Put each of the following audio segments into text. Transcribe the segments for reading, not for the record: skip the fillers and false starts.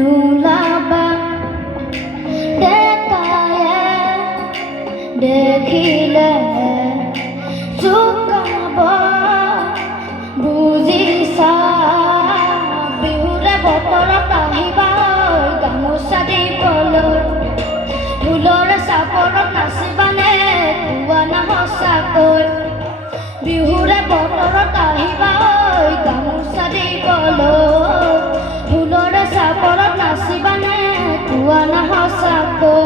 নোলাবা ডেকায়ে দেখিলে চুকাব বুজিছা বিহুৰে বতৰত আহিবা গামোচা দিবলৈ ঢোলৰে চাপৰত নাচিবানে কোৱা না সঁচাকৈ বিহুৰে বতৰত আহিবা গামোচা দিবলৈ ঢোলৰে চাপৰত নাচিবানে কোৱা না সঁচাকৈ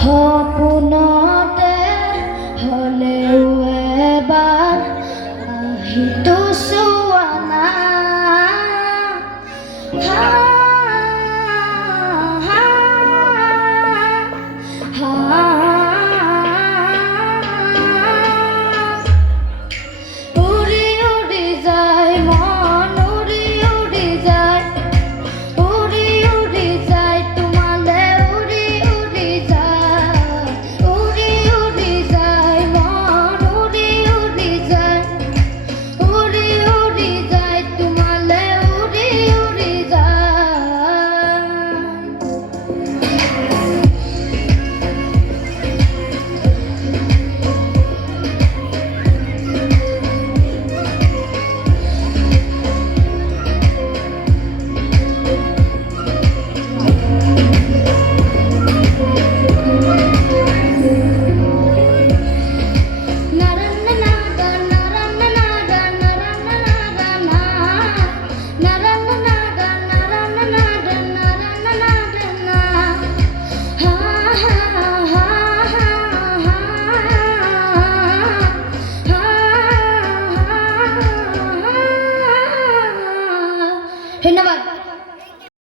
সপোনতে হ'লেও এবাৰ আহি